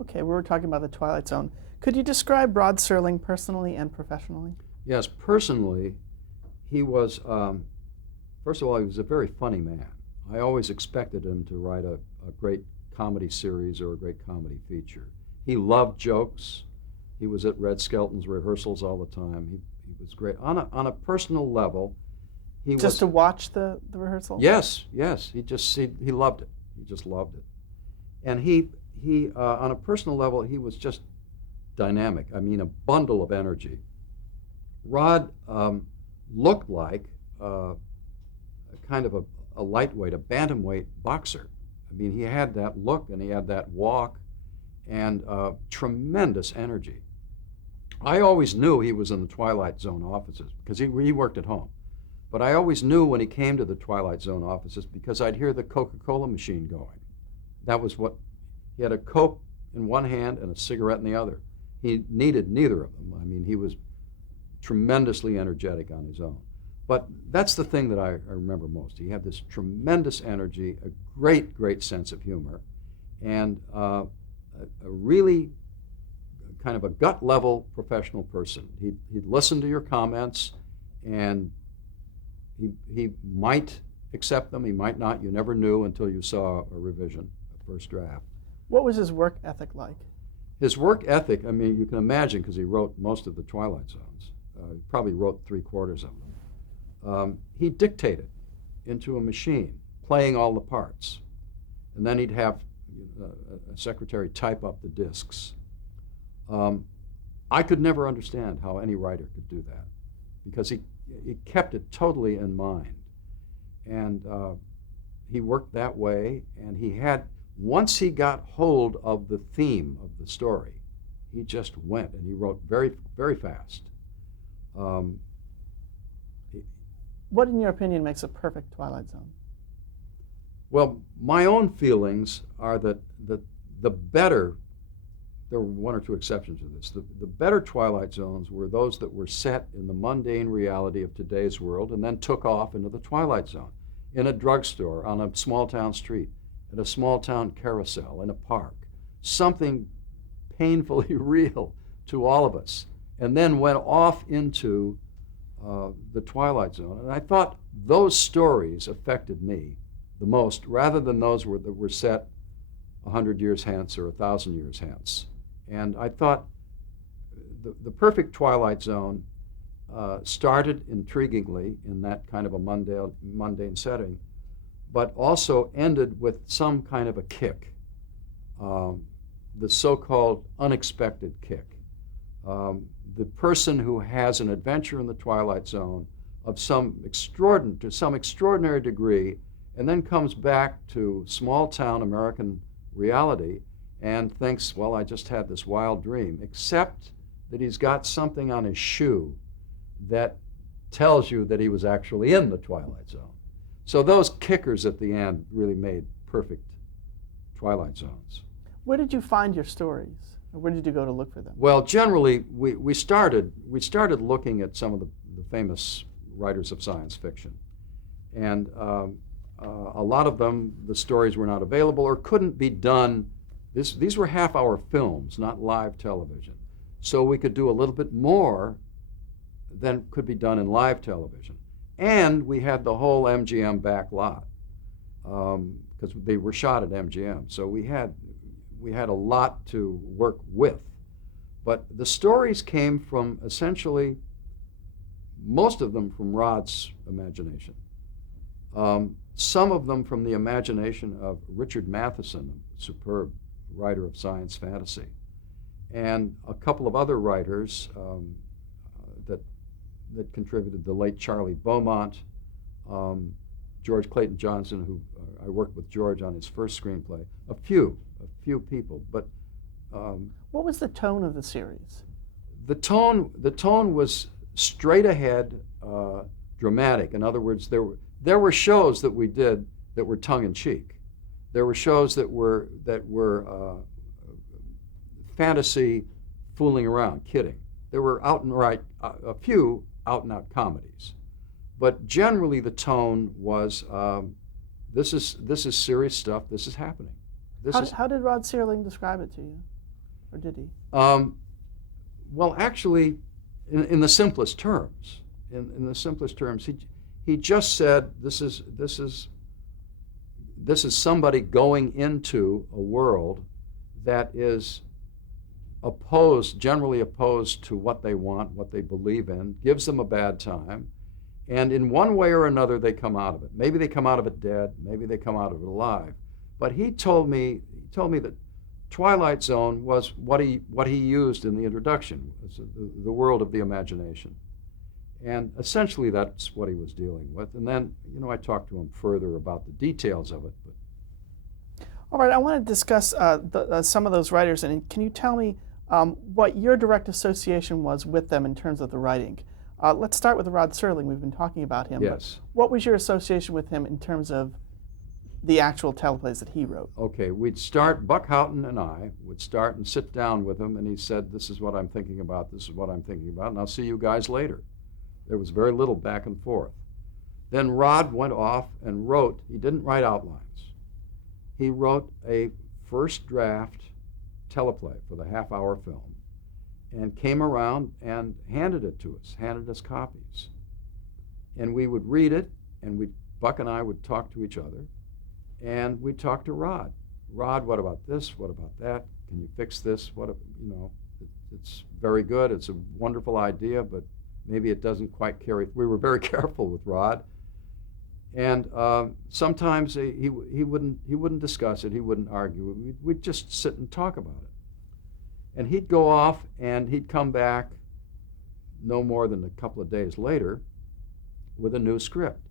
Okay, we were talking about the Twilight Zone. Could you describe Rod Serling personally and professionally? Yes, personally, he was, first of all, he was a very funny man. I always expected him to write a great comedy series or a great comedy feature. He loved jokes. He was at Red Skelton's rehearsals all the time. He was great. On a personal level, he Just was, to watch the rehearsals? yes, yes, he loved it. He just loved it. And on a personal level, he was just dynamic. I mean, a bundle of energy. Rod looked like kind of a lightweight, a bantamweight boxer. I mean, he had that look and he had that walk and tremendous energy. I always knew he was in the Twilight Zone offices because he worked at home. But I always knew when he came to the Twilight Zone offices because I'd hear the Coca-Cola machine going. That was what, he had a Coke in one hand and a cigarette in the other. He needed neither of them. I mean, he was tremendously energetic on his own. But that's the thing that I remember most. He had this tremendous energy, a great, great sense of humor, and a really kind of a gut-level professional person. He'd listen to your comments, and he might accept them, he might not. You never knew until you saw a revision, a first draft. What was his work ethic like? His work ethic, I mean, you can imagine, because he wrote most of the Twilight Zones. He probably wrote 3/4 of them. He dictated into a machine, playing all the parts. And then he'd have a secretary type up the discs. I could never understand how any writer could do that, because he kept it totally in mind. And he worked that way, and once he got hold of the theme of the story, he just went, and he wrote very, very fast. What, in your opinion, makes a perfect Twilight Zone? Well, my own feelings are that the better, there were one or two exceptions to this, the better Twilight Zones were those that were set in the mundane reality of today's world and then took off into the Twilight Zone, in a drugstore, on a small town street, at a small town carousel, in a park, something painfully real to all of us, and then went off into the Twilight Zone. And I thought those stories affected me the most, rather than those that were set 100 years hence or 1,000 years hence. And I thought the perfect Twilight Zone started intriguingly in that kind of a mundane setting, but also ended with some kind of a kick, the so-called unexpected kick. The person who has an adventure in the Twilight Zone of to some extraordinary degree, and then comes back to small-town American reality and thinks, well, I just had this wild dream, except that he's got something on his shoe that tells you that he was actually in the Twilight Zone. So those kickers at the end really made perfect Twilight Zones. Where did you find your stories? Or where did you go to look for them? Well, generally, we started looking at some of the famous writers of science fiction. And a lot of them, the stories were not available or couldn't be done. These were half-hour films, not live television. So we could do a little bit more than could be done in live television. And we had the whole MGM back lot, because they were shot at MGM. So we had a lot to work with. But the stories came from essentially, most of them from Rod's imagination. Some of them from the imagination of Richard Matheson, a superb writer of science fantasy, and a couple of other writers that contributed, the late Charlie Beaumont, George Clayton Johnson, who I worked with George on his first screenplay, a few people. But what was the tone of the series? the tone was straight ahead, dramatic. In other words, there were shows that we did that were tongue in cheek. There were shows that were fantasy, fooling around, kidding. There were a few out and out comedies, but generally the tone was this is serious stuff. This is happening. How did Rod Serling describe it to you? or did he? Well, actually, in the simplest terms, in the simplest terms, he just said this is somebody going into a world that is generally opposed to what they want, what they believe in, gives them a bad time, and in one way or another they come out of it. Maybe they come out of it dead, maybe they come out of it alive. But he told me that Twilight Zone was what he used in the introduction, the world of the imagination. And essentially that's what he was dealing with. And then, I talked to him further about the details of it. But All right, I want to discuss some of those writers, and can you tell me what your direct association was with them in terms of the writing? Let's start with Rod Serling. We've been talking about him. Yes. What was your association with him in terms of the actual teleplays that he wrote? Okay, Buck Houghton and I would start and sit down with him, and he said, this is what I'm thinking about, this is what I'm thinking about, and I'll see you guys later. There was very little back and forth. Then Rod went off and wrote, he didn't write outlines. He wrote a first draft teleplay for the half-hour film and came around and handed it to us, handed us copies. And we would read it, and Buck and I would talk to each other, and we'd talk to Rod. Rod, what about this? What about that? Can you fix this? It's very good. It's a wonderful idea, but maybe it doesn't quite carry. We were very careful with Rod. And sometimes he wouldn't discuss it. He wouldn't argue. We'd just sit and talk about it. And he'd go off and he'd come back no more than a couple of days later with a new script.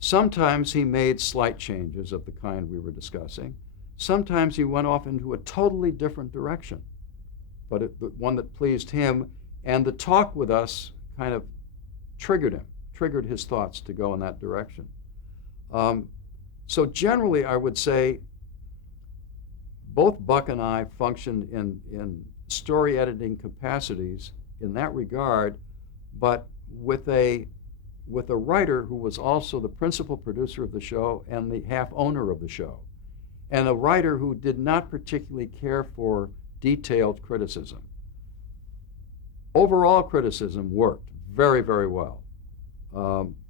Sometimes he made slight changes of the kind we were discussing. Sometimes he went off into a totally different direction, but one that pleased him. And the talk with us kind of triggered his thoughts to go in that direction. So generally, I would say both Buck and I functioned in story editing capacities in that regard, but with a writer who was also the principal producer of the show and the half owner of the show, and a writer who did not particularly care for detailed criticism. Overall criticism worked very, very well.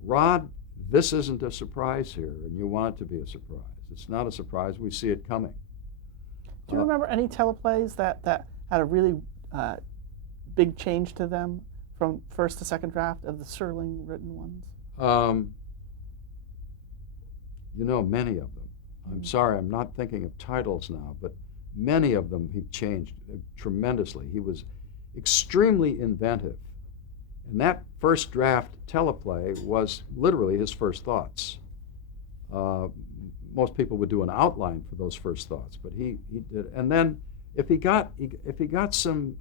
Rod, this isn't a surprise here, and you want it to be a surprise. It's not a surprise. We see it coming. Do you remember any teleplays that had a really big change to them from first to second draft of the Serling written ones? Many of them. I'm sorry, I'm not thinking of titles now, but many of them he changed tremendously. He was extremely inventive. And that first draft teleplay was literally his first thoughts. Most people would do an outline for those first thoughts, but he did. And then if he got some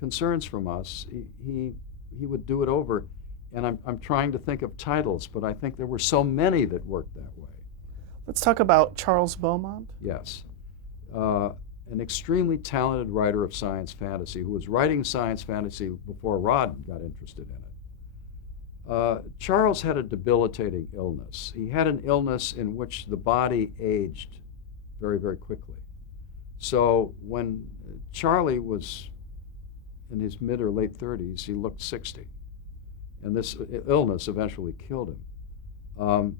concerns from us, he would do it over. And I'm trying to think of titles, but I think there were so many that worked that way. Let's talk about Charles Beaumont. Yes. An extremely talented writer of science fantasy who was writing science fantasy before Rod got interested in it. Charles had a debilitating illness. He had an illness in which the body aged very, very quickly. So when Charlie was in his mid or late 30s, he looked 60. And this illness eventually killed him.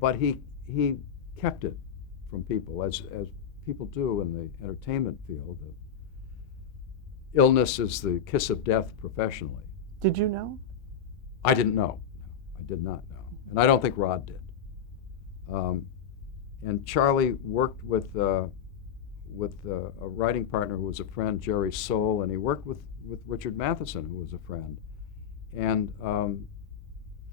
But he kept it from people, as people do in the entertainment field. Illness is the kiss of death professionally. Did you know? I didn't know. I did not know. And I don't think Rod did. And Charlie worked with a writing partner who was a friend, Jerry Soule, and he worked with Richard Matheson, who was a friend. And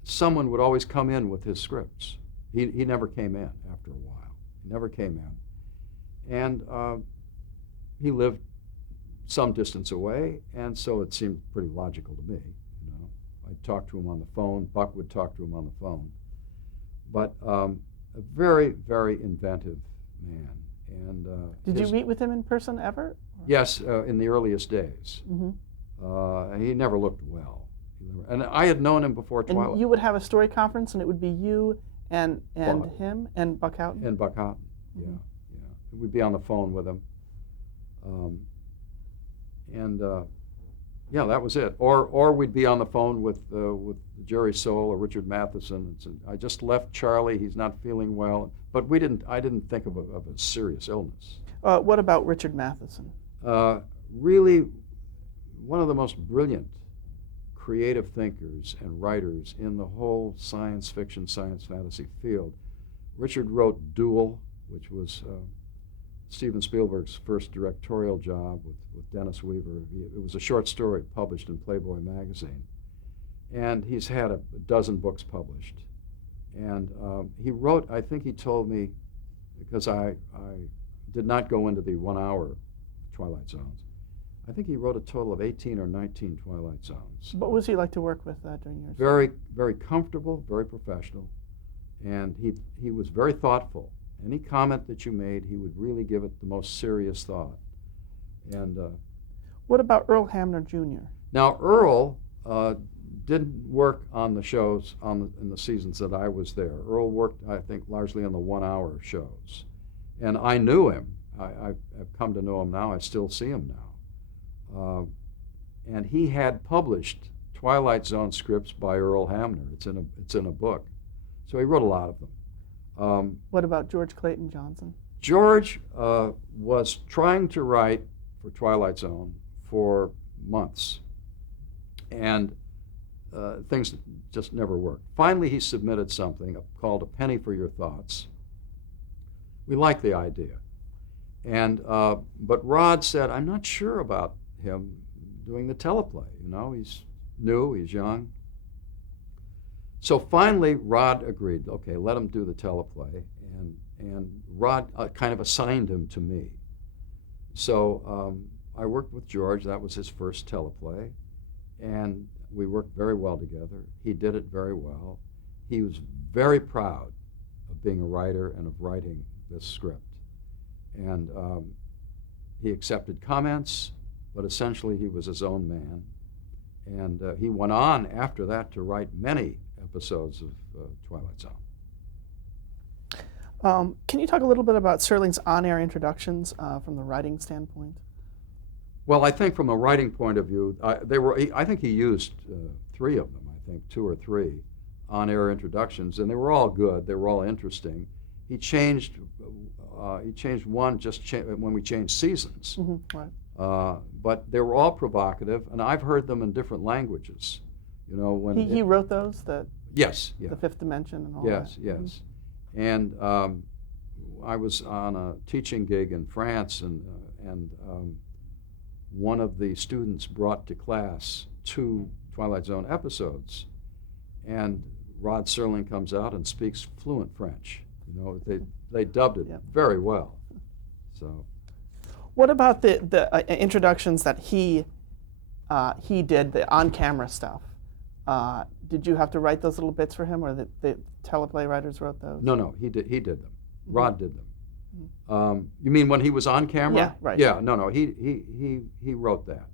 someone would always come in with his scripts. He never came in after a while. He never came in. And he lived some distance away, and so it seemed pretty logical to me. I'd talk to him on the phone. Buck would talk to him on the phone. But a very, very inventive man. And did you meet with him in person ever? Yes, in the earliest days. Mm-hmm. He never looked well. And I had known him before Twilight. And you would have a story conference, and it would be you and Buck. him and Buck Houghton? And Buck Houghton, Mm-hmm. yeah. We'd be on the phone with him. and yeah, that was it. Or we'd be on the phone with Jerry Soule or Richard Matheson and said, I just left Charlie, he's not feeling well. But I didn't think of a serious illness. What about Richard Matheson? Really, one of the most brilliant creative thinkers and writers in the whole science fiction, science fantasy field. Richard wrote Duel, which was Steven Spielberg's first directorial job with Dennis Weaver. It was a short story published in Playboy magazine. And he's had a dozen books published. And he wrote, I think he told me, because I did not go into the 1 hour Twilight Zones, I think he wrote a total of 18 or 19 Twilight Zones. What was he like to work with during your Very, very comfortable, very professional, and he was very thoughtful. Any comment that you made, he would really give it the most serious thought. And what about Earl Hamner Jr.? now Earl didn't work on the shows in the seasons that I was there. Earl worked, I think, largely on the 1 hour shows, and I knew him. I've come to know him now. I still see him now. And he had published Twilight Zone scripts by Earl Hamner. It's in a book. So he wrote a lot of them. What about George Clayton Johnson? George was trying to write for Twilight Zone for months, and things just never worked. Finally, he submitted something called A Penny for Your Thoughts. We liked the idea. And but Rod said, I'm not sure about him doing the teleplay. You know, he's new, he's young. So finally, Rod agreed. Okay, let him do the teleplay, and Rod kind of assigned him to me. So I worked with George. That was his first teleplay, and we worked very well together. He did it very well. He was very proud of being a writer and of writing this script. And he accepted comments, but essentially he was his own man. And he went on after that to write many episodes of Twilight Zone. Can you talk a little bit about Serling's on-air introductions from the writing standpoint? Well, I think from a writing point of view, I think he used 3 of them, I think, 2 or 3 on-air introductions, and they were all good. They were all interesting. He changed one when we changed seasons. Mm-hmm, right. But they were all provocative, and I've heard them in different languages. You know, when he wrote those, yes, yeah, the Fifth Dimension and all yes, that. yes, Mm-hmm. And I was on a teaching gig in France, and one of the students brought to class 2 Twilight Zone episodes, and Rod Serling comes out and speaks fluent French. You know, they dubbed it very well. So, what about the introductions that he did, the on-camera stuff? Did you have to write those little bits for him, or the teleplay writers wrote those? No, he did them. Mm-hmm. Rod did them. Mm-hmm. You mean when he was on camera? Yeah, right. Yeah, no, he wrote that.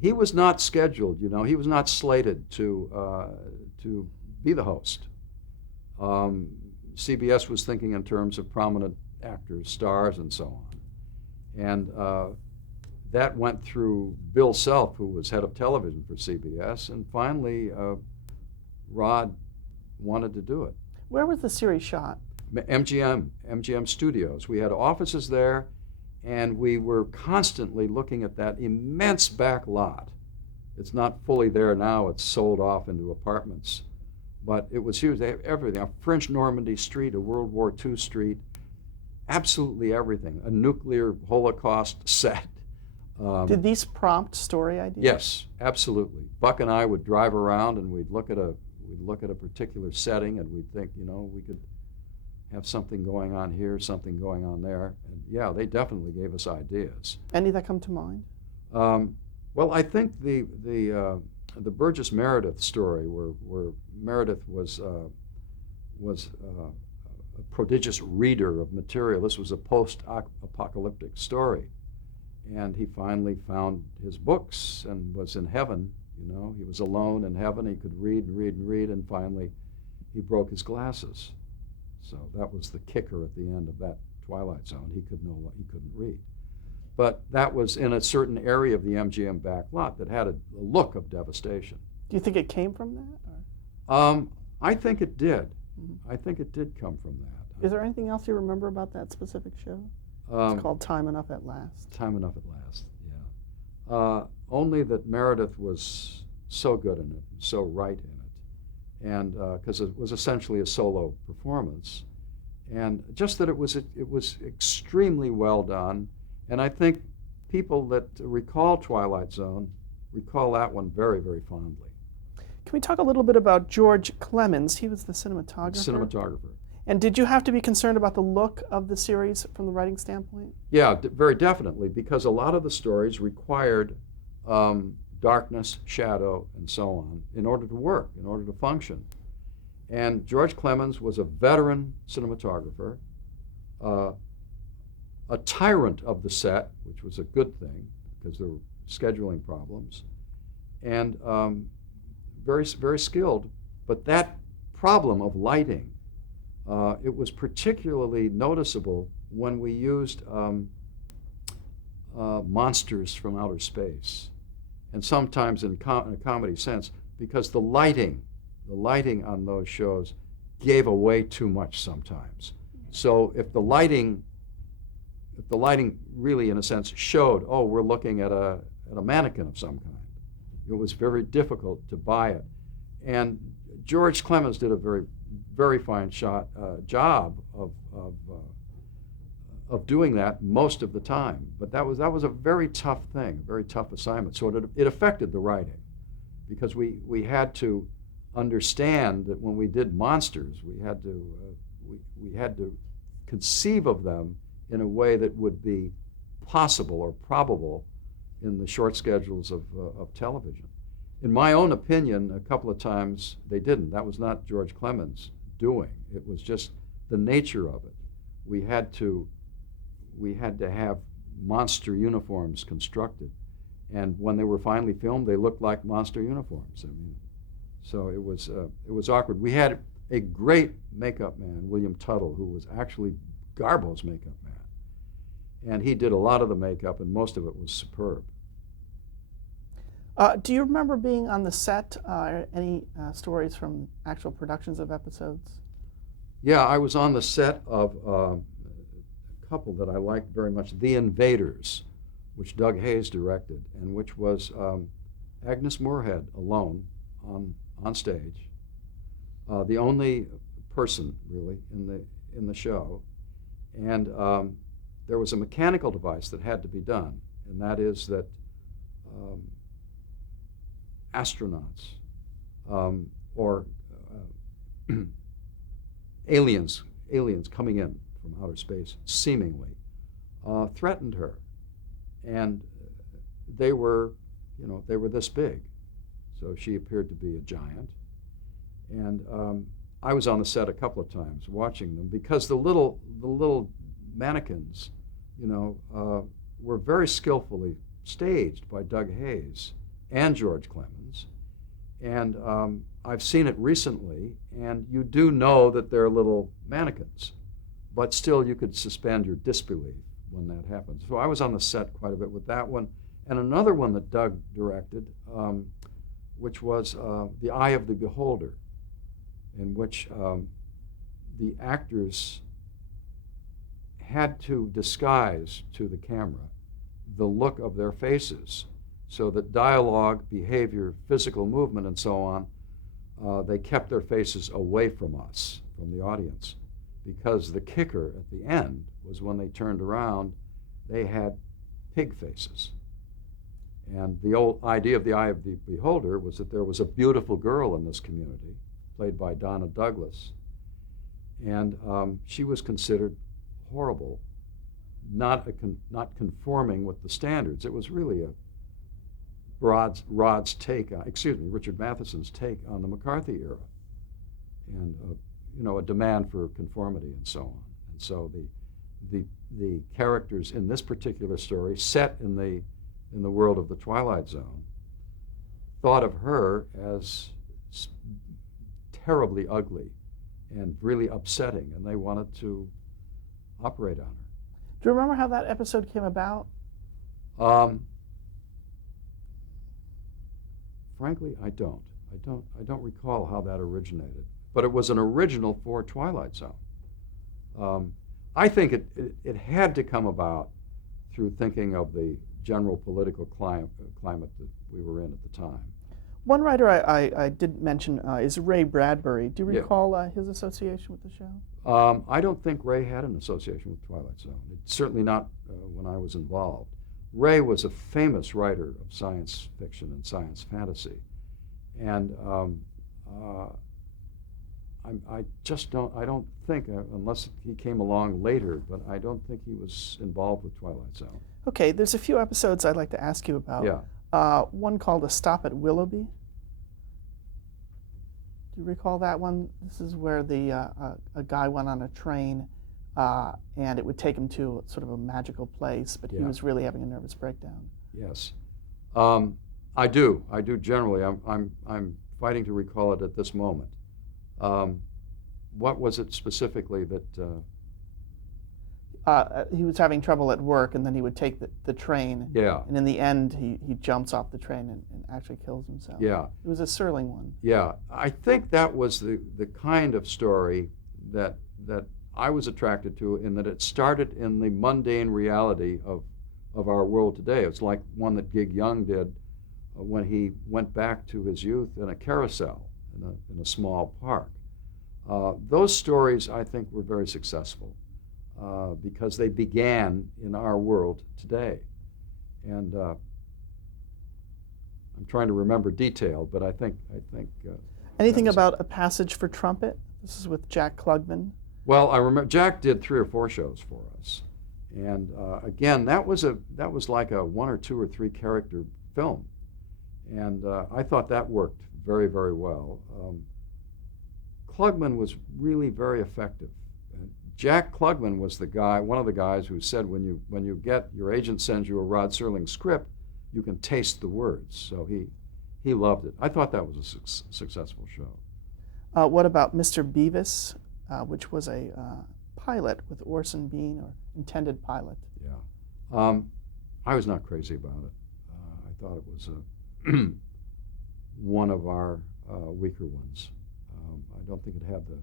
He was not scheduled. You know, he was not slated to be the host. CBS was thinking in terms of prominent actors, stars, and so on. And that went through Bill Self, who was head of television for CBS, and finally Rod wanted to do it. Where was the series shot? MGM Studios. We had offices there, and we were constantly looking at that immense back lot. It's not fully there now. It's sold off into apartments. But it was huge. They have everything. A French Normandy street, a World War II street, absolutely everything. A nuclear Holocaust set. Did these prompt story ideas? Yes, absolutely. Buck and I would drive around, and we'd look at a particular setting, and we'd think, you know, we could have something going on here, something going on there. And yeah, they definitely gave us ideas. Any that come to mind? Well, I think the Burgess Meredith story, where Meredith was a prodigious reader of material. This was a post-apocalyptic story, and he finally found his books and was in heaven. You know, he was alone in heaven. He could read and read and read, and finally, he broke his glasses. So that was the kicker at the end of that Twilight Zone. He couldn't read. but that was in a certain area of the MGM back lot that had a look of devastation. Do you think it came from that? I think it did. Mm-hmm. I think it did come from that. Is there anything else you remember about that specific show? It's called Time Enough at Last. Time Enough at Last, yeah. Only that Meredith was so good in it, so right in it, and because it was essentially a solo performance, and just that it was extremely well done, and I think people that recall Twilight Zone recall that one very, very fondly. Can we talk a little bit about George Clemens? He was the cinematographer. Cinematographer. And did you have to be concerned about the look of the series from the writing standpoint? Yeah, very definitely, because a lot of the stories required darkness, shadow, and so on in order to work, in order to function. And George Clemens was a veteran cinematographer, a tyrant of the set, which was a good thing because there were scheduling problems, and very, very skilled. But that problem of lighting, it was particularly noticeable when we used monsters from outer space, and sometimes in a comedy sense, because the lighting on those shows gave away too much sometimes. So if the lighting really, in a sense, showed, oh, we're looking at a mannequin of some kind, it was very difficult to buy it. And George Clemens did a very, very fine job of doing that most of the time. But that was a very tough thing, a very tough assignment. So it affected the writing, because we had to understand that when we did monsters, we had to conceive of them in a way that would be possible or probable in the short schedules of television. In my own opinion, a couple of times they didn't. That was not George Clemens' doing. It was just the nature of it. We had to have monster uniforms constructed, and when they were finally filmed, they looked like monster uniforms. I mean, so it was awkward. We had a great makeup man, William Tuttle, who was actually Garbo's makeup man, and he did a lot of the makeup, and most of it was superb. Do you remember being on the set? Any stories from actual productions of episodes? Yeah, I was on the set of a couple that I liked very much, The Invaders, which Doug Hayes directed, and which was Agnes Moorehead alone on stage, the only person really in the show, and there was a mechanical device that had to be done, and that is that astronauts or aliens coming in from outer space seemingly threatened her, and they were this big, so she appeared to be a giant, and I was on the set a couple of times watching them, because the little mannequins, were very skillfully staged by Doug Hayes and George Clemens, and I've seen it recently, and you do know that they're little mannequins, but still you could suspend your disbelief when that happens. So I was on the set quite a bit with that one, and another one that Doug directed, which was The Eye of the Beholder, in which the actors had to disguise to the camera the look of their faces, so that dialogue, behavior, physical movement, and so on, they kept their faces away from us, from the audience, because the kicker at the end was when they turned around, they had pig faces. And the old idea of The Eye of the Beholder was that there was a beautiful girl in this community, played by Donna Douglas, and she was considered horrible, not conforming with the standards. It was really Richard Matheson's take on the McCarthy era, and a demand for conformity and so on. And so the characters in this particular story, set in the world of the Twilight Zone, thought of her as terribly ugly and really upsetting, and they wanted to operate on her. Do you remember how that episode came about? Um, Frankly, I don't. I don't recall how that originated. But it was an original for Twilight Zone. Um, I think it had to come about through thinking of the general political climate that we were in at the time. One writer I did mention is Ray Bradbury. Do you Yeah. recall his association with the show? I don't think Ray had an association with Twilight Zone. Certainly not when I was involved. Ray was a famous writer of science fiction and science fantasy, and I just don't. I don't think, unless he came along later, but I don't think he was involved with Twilight Zone. Okay, there's a few episodes I'd like to ask you about. Yeah. One called A Stop at Willoughby. Do you recall that one? This is where a guy went on a train, and it would take him to sort of a magical place, but he Yeah. was really having a nervous breakdown. Yes, I do. I do generally. I'm fighting to recall it at this moment. What was it specifically that? He was having trouble at work, and then he would take the train. Yeah. And in the end, he jumps off the train and actually kills himself. Yeah. It was a Serling one. Yeah. I think that was the kind of story that I was attracted to, in that it started in the mundane reality of our world today. It's like one that Gig Young did when he went back to his youth in a carousel in a small park. Those stories, I think, were very successful because they began in our world today. And I'm trying to remember detail, but I think. Anything about A Passage for Trumpet? This is with Jack Klugman. Well, I remember Jack did 3 or 4 shows for us, and again, that was like a 1 or 2 or 3 character film, and I thought that worked very, very well. Klugman was really very effective. Jack Klugman was one of the guys who said when you get your agent sends you a Rod Serling script, you can taste the words. So he loved it. I thought that was a successful show. What about Mr. Beavis, which was a pilot with Orson Bean, or intended pilot? Yeah, I was not crazy about it. I thought it was one of our weaker ones. I don't think it had the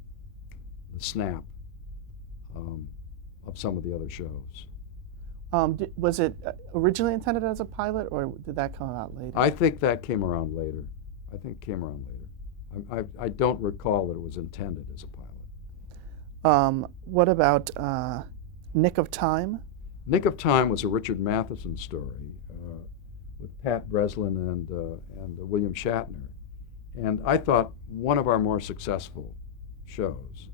snap of some of the other shows. Was it originally intended as a pilot, or did that come out later? I think that came around later. I don't recall that it was intended as a pilot. What about Nick of Time? Nick of Time was a Richard Matheson story with Pat Breslin and William Shatner. And I thought one of our more successful shows.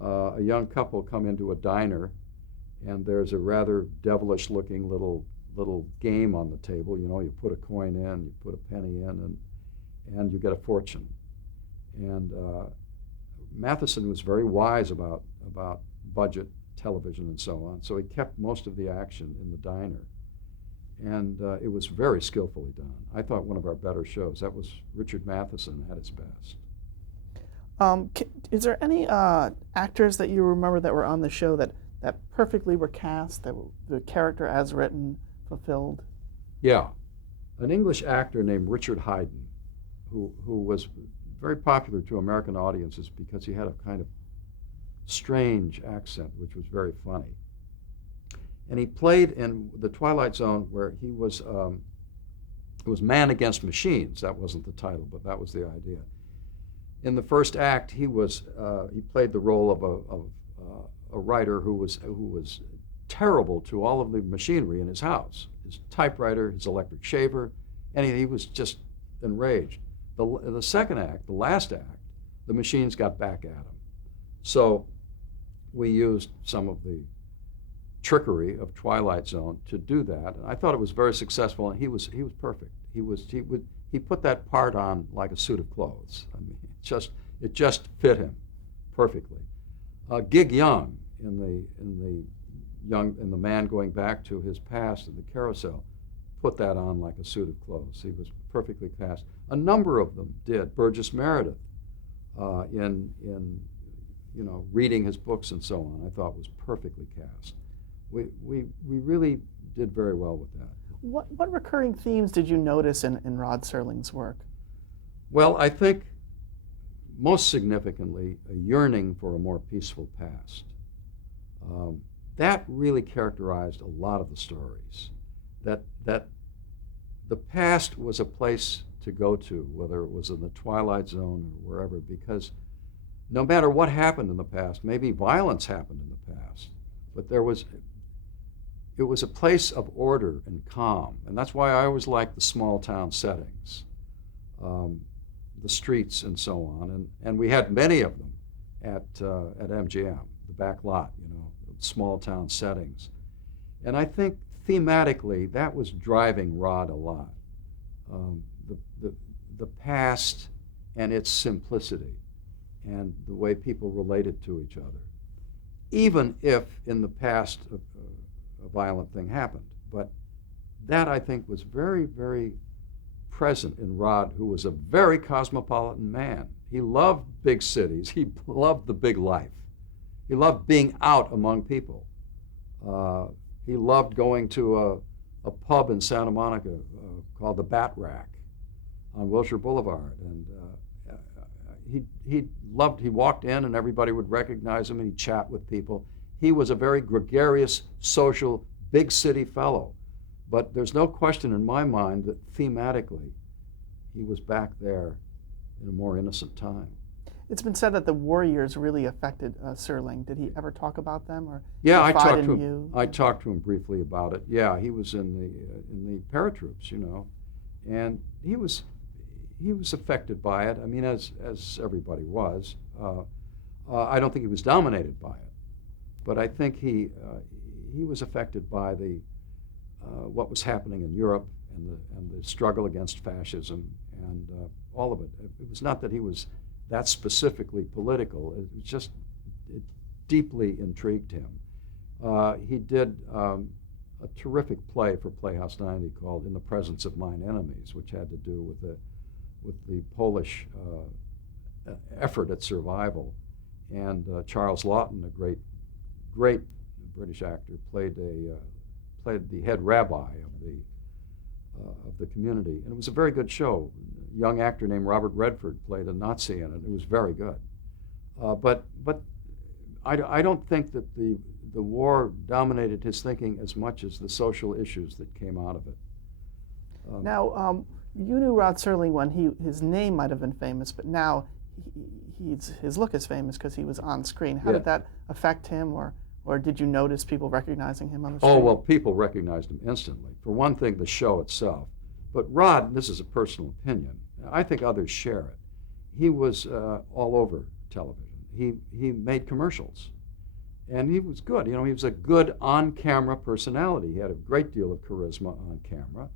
A young couple come into a diner, and there's a rather devilish-looking little game on the table. You know, you put a coin in, you put a penny in, and you get a fortune. And Matheson was very wise about budget television and so on, so he kept most of the action in the diner. And it was very skillfully done. I thought one of our better shows. That was Richard Matheson at his best. Is there any actors that you remember that were on the show that perfectly were cast, that the character as written fulfilled? Yeah. An English actor named Richard Haydn, who was very popular to American audiences because he had a kind of strange accent, which was very funny. And he played in the Twilight Zone, where he was, it was Man Against Machines. That wasn't the title, but that was the idea. In the first act, he played the role of a writer who was terrible to all of the machinery in his house, his typewriter, his electric shaver, and he was just enraged. The second act, the last act, the machines got back at him. So we used some of the trickery of Twilight Zone to do that, and I thought it was very successful. And he was perfect. He put that part on like a suit of clothes. I mean, it just fit him perfectly. Gig Young in the man going back to his past in the carousel put that on like a suit of clothes. He was perfectly cast. A number of them did. Burgess Meredith, in reading his books and so on, I thought was perfectly cast. We really did very well with that. What recurring themes did you notice in Rod Serling's work? Well, I think most significantly, a yearning for a more peaceful past. That really characterized a lot of the stories. That the past was a place to go to, whether it was in the Twilight Zone or wherever, because no matter what happened in the past, maybe violence happened in the past, but it was a place of order and calm, and that's why I always liked the small town settings, the streets and so on, and we had many of them at MGM, the back lot, small town settings, and I think thematically that was driving Rod a lot, the past and its simplicity, and the way people related to each other, even if in the past a violent thing happened. But that, I think, was very, very present in Rod, who was a very cosmopolitan man. He loved big cities. He loved the big life. He loved being out among people. He loved going to a pub in Santa Monica called the Bat Rack on Wilshire Boulevard, and he walked in and everybody would recognize him, and he'd chat with people. He was a very gregarious, social, big city fellow. But there's no question in my mind that thematically he was back there in a more innocent time. It's been said that the war years really affected Serling. Did he ever talk about them, or Yeah, I confide talked to in him. you? I talked to him briefly about it. Yeah, he was in the paratroops, and he was affected by it. I mean, as everybody was. I don't think he was dominated by it, but I think he was affected by what was happening in Europe and the struggle against fascism and all of it. It was not that he was that specifically political. It was just, it deeply intrigued him. He did a terrific play for Playhouse 90 called In the Presence of Mine Enemies, which had to do with the Polish effort at survival. And Charles Laughton, a great British actor, played the head rabbi of the community, and it was a very good show. A young actor named Robert Redford played a Nazi in it. It was very good. But I don't think that the war dominated his thinking as much as the social issues that came out of it. Now, you knew Rod Serling when his name might have been famous, but now his look is famous because he was on screen. How Yeah. did that affect him, or did you notice people recognizing him on the street? Oh, well, people recognized him instantly. For one thing, the show itself. But Rod, this is a personal opinion, I think others share it. He was all over television. He made commercials, and he was good. He was a good on-camera personality. He had a great deal of charisma on camera,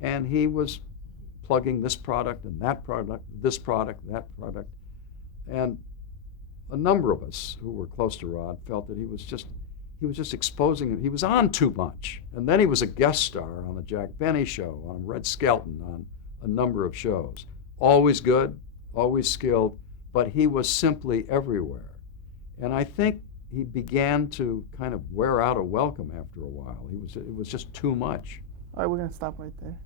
and he was plugging this product and that product, this product, that product. And a number of us who were close to Rod felt that he was just exposing, he was on too much. And then he was a guest star on the Jack Benny Show, on Red Skelton, on a number of shows. Always good, always skilled, but he was simply everywhere. And I think he began to kind of wear out a welcome after a while. It was just too much. All right, we're going to stop right there.